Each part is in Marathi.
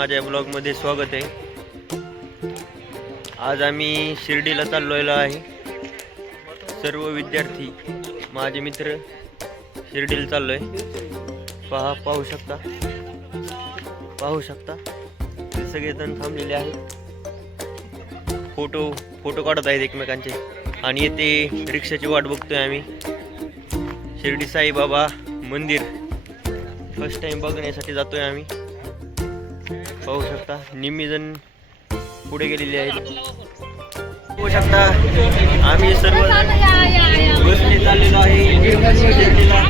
माझ्या ब्लॉगमध्ये स्वागत आहे। आज आम्ही शिर्डीला चाललेलो आहे। सर्व विद्यार्थी माझे मित्र शिर्डीला चाललोय। पाहू शकता ते सगळेजण थांबलेले आहेत। फोटो काढत आहेत एकमेकांचे आणि येथे रिक्षाची वाट बघतोय आम्ही। शिर्डी साईबाबा मंदिर फर्स्ट टाइम बघण्यासाठी जातोय आम्ही। पाहू शकता निम्मी जण पुढे गेलेले आहेत। पाहू शकता आम्ही सर्व बसने चाललेलो आहे शिर्डीला।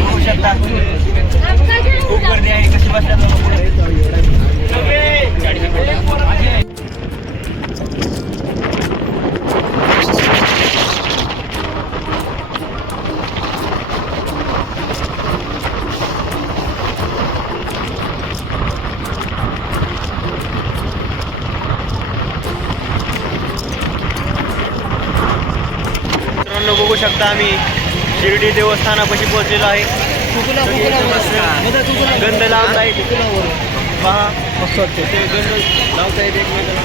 पाहू शकता खूप गर्दी आहे। कशी बसल्या बघू शकता आम्ही शिर्डी देवस्थानापाशी पोहोचलेलो आहे। गंध लावतायत पहा, मस्त वाटते ते गंध लावतायत एकमेकांना।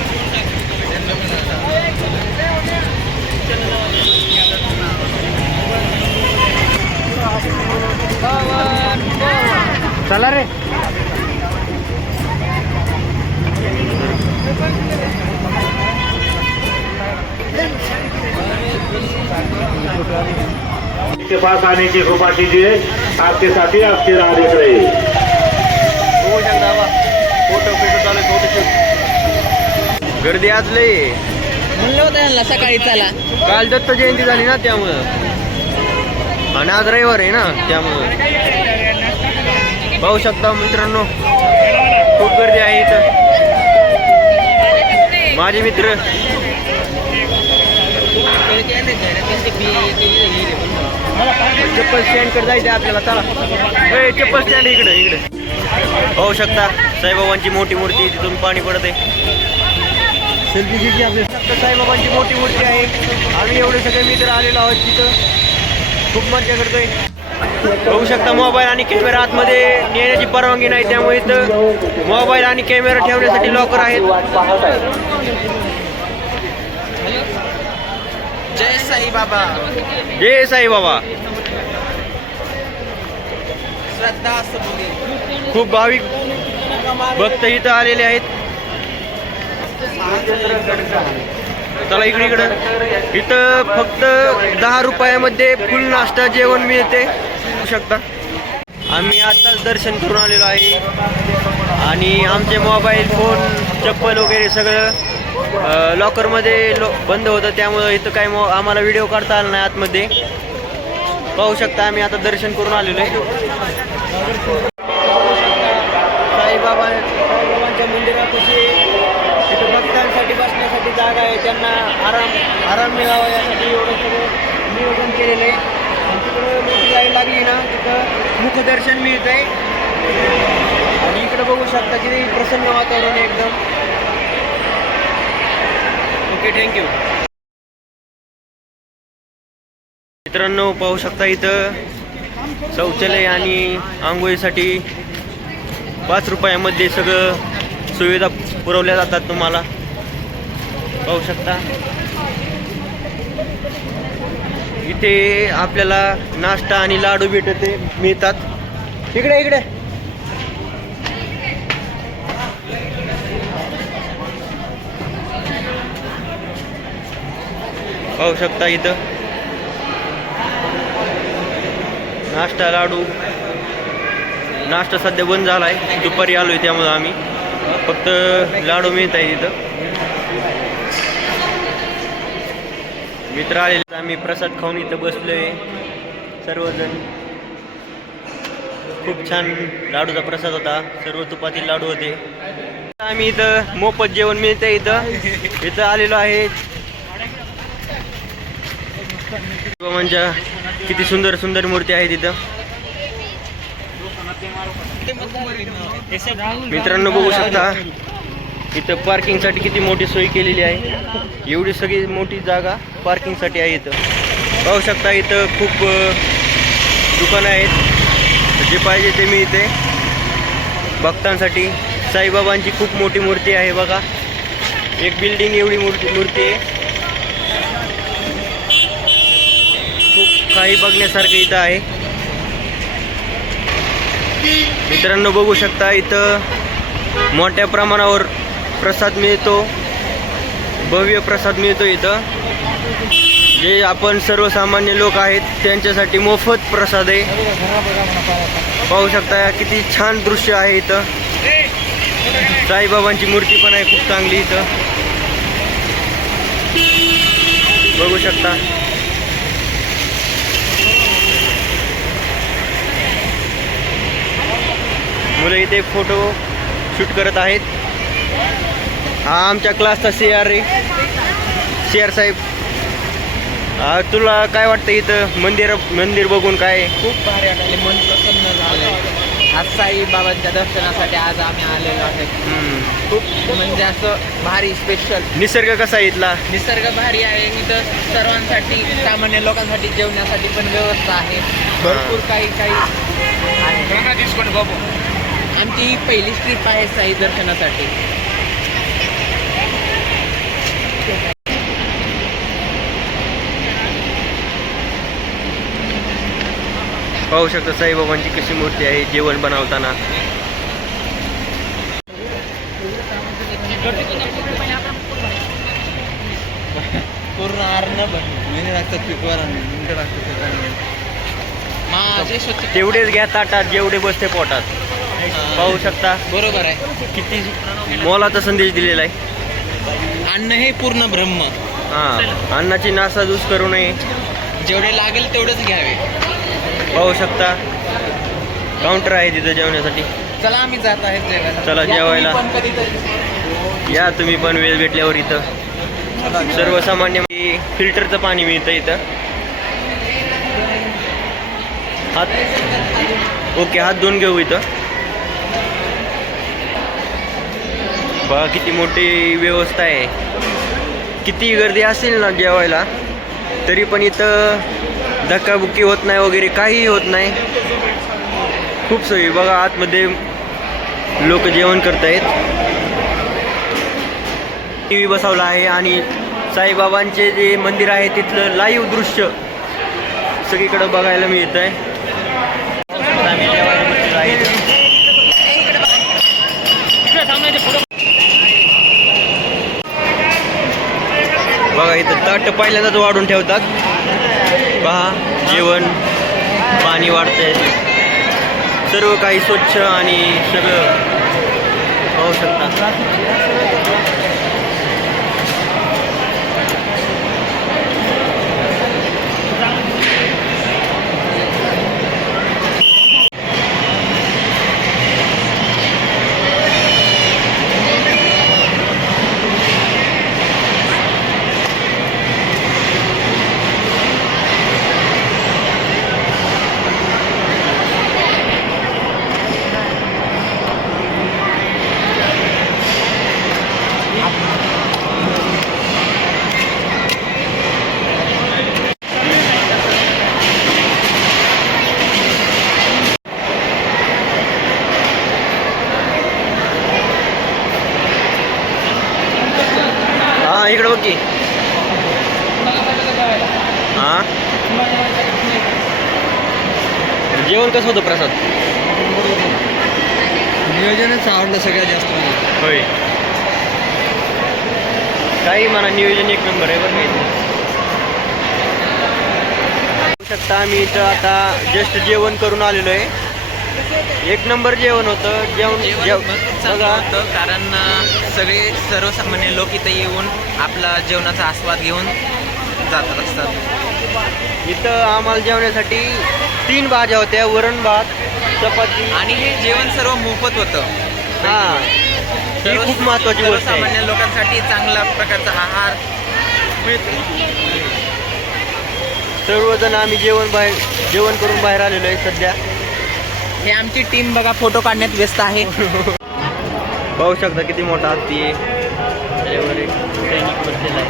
चला रे के पास आने की कृपा कीजिए। आपके साथी आपकी राह देख रहे हैं। फोटो चालू गर्दी आज लय म्हणलं होतं यांना सकाळी चला। काल दत्त जयंती झाली ना त्यामुळं, आणि आज रविवार आहे ना त्यामुळं। पाहू शकता मित्रांनो खूप गर्दी आहे इथं। माझे मित्र चप्पल स्टँड कडे जायचं आपल्याला। चला चप्पल स्टँड इकडे पाहू शकता साईबाबांची मोठी मूर्ती, तिथून पाणी पडत आहे। सेल्फी घ्यायची आपल्याला। साईबाबांची मोठी मूर्ती आहे। आम्ही एवढे सगळे मित्र आलेलो आहोत तिथं, खूप मजा करतोय। पाहू शकता मोबाईल आणि कॅमेरा आतमध्ये नेण्याची परवानगी नाही, त्यामुळे इथं मोबाईल आणि कॅमेरा ठेवण्यासाठी लॉकर आहेत। जय साई बाबा, जय साई बाबा। श्रद्धा खूप भाविक भक्त इथं आलेले आहेत। चला इकडे इथं फक्त 10 रुपयामध्ये फुल नाश्ता जेवण मिळते। पाहू शकता आम्ही आताच दर्शन करून आलेलो आहे आणि आमचे मोबाईल फोन चप्पल वगैरे सगळं लॉकरमध्ये बंद होतं, त्यामुळं इथं काय आम्हाला व्हिडिओ काढता आला नाही आतमध्ये। पाहू शकता आम्ही आता दर्शन करून आलेलो आहे। साईबाबांच्या मंदिरापाशी तिथं भक्तांसाठी बसण्यासाठी जागा आहे, त्यांना आराम मिळावा यासाठी एवढं सगळं नियोजन केलेलं आहे। आणि तिकडं मोठी लाईन लागली ना तिथं मुखदर्शन मिळत आहे। आणि इकडं बघू शकता की प्रसन्न वातावरण आहे एकदम। ओके, थँक्यू मित्रांनो। पाहू शकता इथं शौचालय आणि आंघोळीसाठी 5 रुपयामध्ये सगळं सुविधा पुरवल्या जातात तुम्हाला। पाहू शकता इथे आपल्याला नाश्ता आणि लाडू मिळतात। इकडे पाहू शकता इथं नाश्ता लाडू। नाश्ता सध्या बंद झाला आहे, दुपारी आलोय त्यामुळे आम्ही फक्त लाडू मिळत आहे इथं। मित्र आलेले आम्ही प्रसाद खाऊन इथं बसलोय सर्वजण। खूप छान लाडूचा प्रसाद होता, सर्व तुपातील लाडू होते। आम्ही इथं मोफत जेवण मिळतंय इथं आलेलो आहे। म्हणजे किती सुंदर सुंदर मूर्ती आहेत इथं मित्रांनो। बघू शकता इथं पार्किंगसाठी किती मोठी सोय केलेली आहे। एवढी सगळी मोठी जागा पार्किंगसाठी आहे इथं। पाहू शकता इथं खूप दुकानं आहेत, जे पाहिजे ते मिळते। भक्तांसाठी साईबाबांची खूप मोठी मूर्ती आहे बघा. एक बिल्डिंग एवढी मूर्ती आहे. खूप काही बघण्यासारखं इथं आहे. मित्रांनो बघू शकता इथं मोठ्या प्रमाणावर प्रसाद मिळतो. भव्य प्रसाद मिळतो इथं. जे आपण सर्वसामान्य लोक आहेत त्यांच्यासाठी मोफत प्रसाद आहे. पाहू शकता किती छान दृश्य आहे इथं. साईबाबांची मूर्ती पण आहे खूप चांगली इथं बघू शकता. मुलं इथे फोटो शूट करत आहेत. हा आमच्या क्लासचा CR आहे. CR साहेब, तुला काय वाटतं इथं मंदिर बघून? काय खूप भारी वाटले, मन प्रसन्न झाले. आज साईबाबांच्या दर्शनासाठी आज आम्ही आलेलो आहे. खूप म्हणजे असं भारी स्पेशल. निसर्ग कसा आहे इथला? निसर्ग भारी आहे. इथं सर्वांसाठी, सामान्य लोकांसाठी जेवण्यासाठी पण व्यवस्था आहे. भरपूर काही आहे. आमची ही पहिलीच ट्रिप आहे साई दर्शनासाठी. पाहू शकता साईबाबांची कशी मूर्ती आहे जेवण बनवताना. पूर्ण आरण माझे स्वच्छ तेवढेच घ्या ताटात जेवढे बसते पोटात. पाहू शकता बरोबर आहे. किती मोलाचा संदेश दिलेला आहे. अन्न हे पूर्ण ब्रह्म. हां, अन्नाची नासाधूस करू नये. जेवढे लागेल तेवढेच घ्यावे. पाहू शकता काउंटर आहे तिथं जेवण्यासाठी. चला आम्ही जात आहेत जेवायला. चला जेवायला पण कधीतरी या तुम्ही पण वेळ भेटल्यावर. इथं सर्वसामान्य फिल्टरचं पाणी मिळतं इथं. हात धुवून घेऊ इथं. बघा किती मोठी व्यवस्था आहे. किती गर्दी असेल ना जेवायला तरी पण इथं धक्काबुक्की होत नाही वगैरे काहीही होत नाही. खूप सोयी बघा. आतमध्ये लोक जेवण करत आहेत. TV बसवला आहे आणि साईबाबांचे जे मंदिर आहे तिथलं लाईव्ह दृश्य सगळीकडं बघायला मिळत आहे. आम्ही जेवायला बसलेलो आहे. बघा इथं ताट पहिल्यांदाच वाढून ठेवतात. पहा जेवण पाणी वाढतंय. सर्व काही स्वच्छ आणि सगळं पाहू शकता. इकडं बघ की. हां जेवण कसं होतं प्रसाद? नियोजनच आवडलं सगळ्यात जास्त. होय, काही म्हणा नियोजन एक नंबर आहे बरं. बघू शकता आम्ही इथं आता जस्ट जेवण करून आलेलो आहे. एक नंबर जेवण होतं. बघा कारण सगळे सर्वसामान्य लोक इथे येऊन आपला जेवणाचा आस्वाद घेऊन जात असतात. इथं आम्हाला जेवण्यासाठी 3 भाज्या होत्या. वरण भात, चपाती आणि हे जेवण सर्व मोफत होतं. हां, ही खूप महत्त्वाची गोष्ट आहे. सर्वसामान्य लोकांसाठी चांगला प्रकारचा आहार मिळतो. सर्वजण आम्ही जेवण करून बाहेर आलेलो आहे सध्या. हे आमची टीम बघा फोटो काढण्यात व्यस्त आहे. पाहू शकता किती मोठा हत्ती आहे. त्याच्यावर एक सैनिक बसलेला आहे.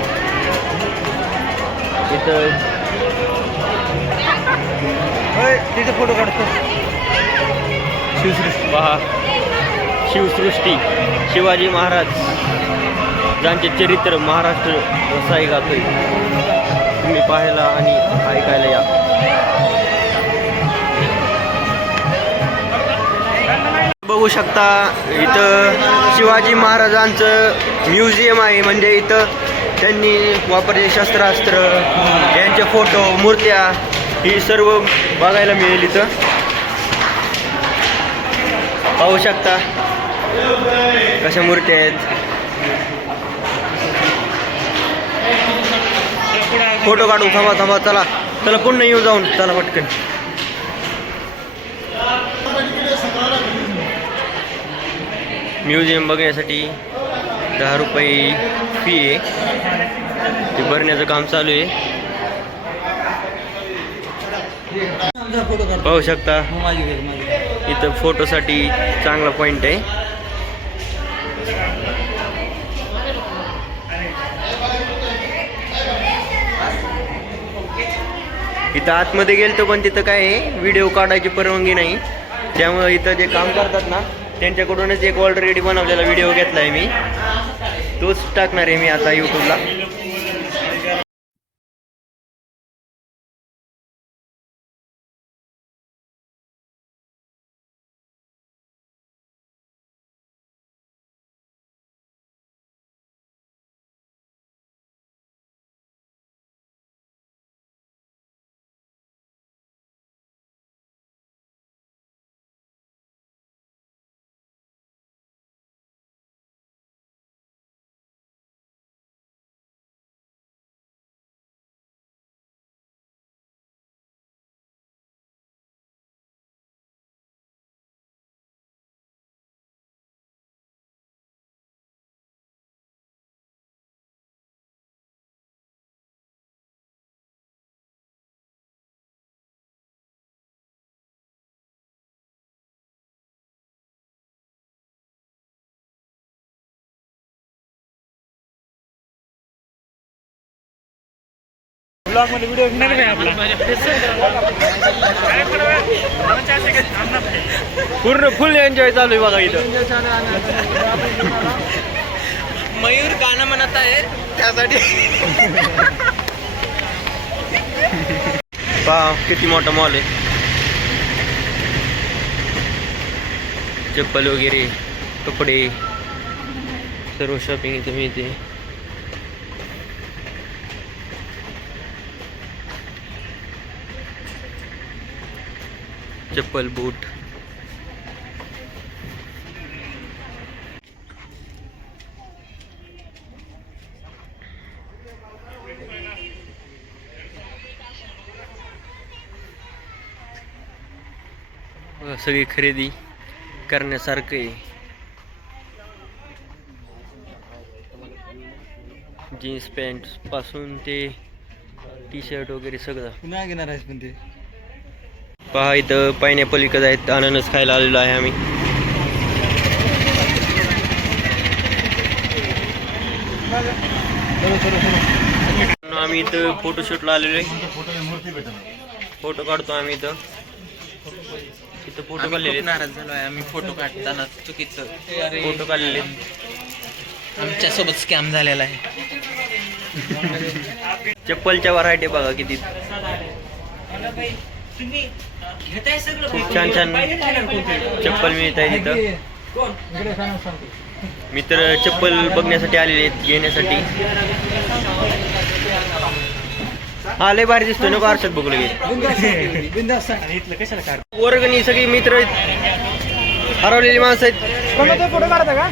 इथं तिथे फोटो काढतो. शिवसृष्टी पहा. शिवसृष्टी शिवाजी महाराज ज्यांचे चरित्र महाराष्ट्र रसाई गातोय तुम्ही पाहायला आणि ऐकायला या. बघू शकता इथं शिवाजी महाराजांचं म्युझियम आहे. म्हणजे इथं त्यांनी वापरलेले शस्त्रास्त्र यांचे फोटो मूर्त्या ही सर्व बघायला मिळेल. इथं पाहू शकता कशा मूर्त्या आहेत. फोटो काढू. थांबा चला चला पुन्हा येऊ जाऊन चला पटकन. म्युझियम बघण्यासाठी 10 रुपये फी आहे. ते भरण्याचं काम चालू आहे. पाहू शकता इथं फोटोसाठी चांगला पॉइंट आहे. इथं आतमध्ये गेलतो पण तिथं काय आहे व्हिडिओ काढायची परवानगी नाही. त्यामुळे इथं जे काम करतात ना त्यांच्याकडूनच एक ऑलरेडी बनवलेला व्हिडिओ घेतला आहे मी. तोच टाकणार आहे मी आता यूट्यूबला. ब्लॉगमध्ये व्हिडिओ घेणार नाही आपला. पूर्ण फुल एन्जॉय चालू आहे बघा इथं. मयूर गाणं म्हणत आहे त्यासाठी. पहा किती मोठा मॉल आहे. चप्पल वगैरे कपडे सर्व शॉपिंग इथे मिळते. चप्पल बूट सगळी खरेदी करण्यासारखं आहे. जीन्स पॅन्ट पासून ते टी शर्ट वगैरे सगळं नाही घेणार आहेस पण ते. पहा इथं पायनॅपल विकत आहेत. अननस खायला आलेलो आहे आम्ही. आम्ही इथं फोटोशूटला आलेलो आहे. फोटो काढतो आम्ही इथं. इथं फोटो काढलेले नाराज झालो आहे आम्ही फोटो काढताना. चुकीचं फोटो काढलेले आमच्या सोबत स्कॅम झालेला आहे. चप्पलच्या व्हरायटी बघा किती खूप छान छान चप्पल मिळत आहे तिथं. मी तर चप्पल बघण्यासाठी आलेले आहेत घेण्यासाठी. हा लय भारी दिसतोय नको आरशात बघू लगे. वर्गणी सगळी मित्र हरवलेली माणसं आहेत. फोटो काढता का?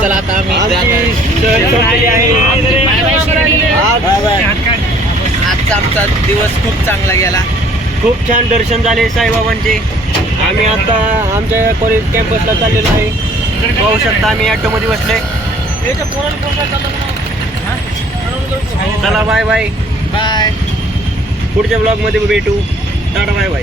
चला आता आम्ही आमची सहल संपलेली आहे. आजचा आमचा दिवस खूप चांगला गेला. खूप छान दर्शन झाले साईबाबांचे. आम्ही आता आमच्या कॉलेज कॅम्पसला चाललेलो आहे. पाहू शकता आम्ही ऑटोमध्ये बसले. चला बाय बाय. बाय. पुढच्या ब्लॉगमध्ये भेटू. Tata bye bye.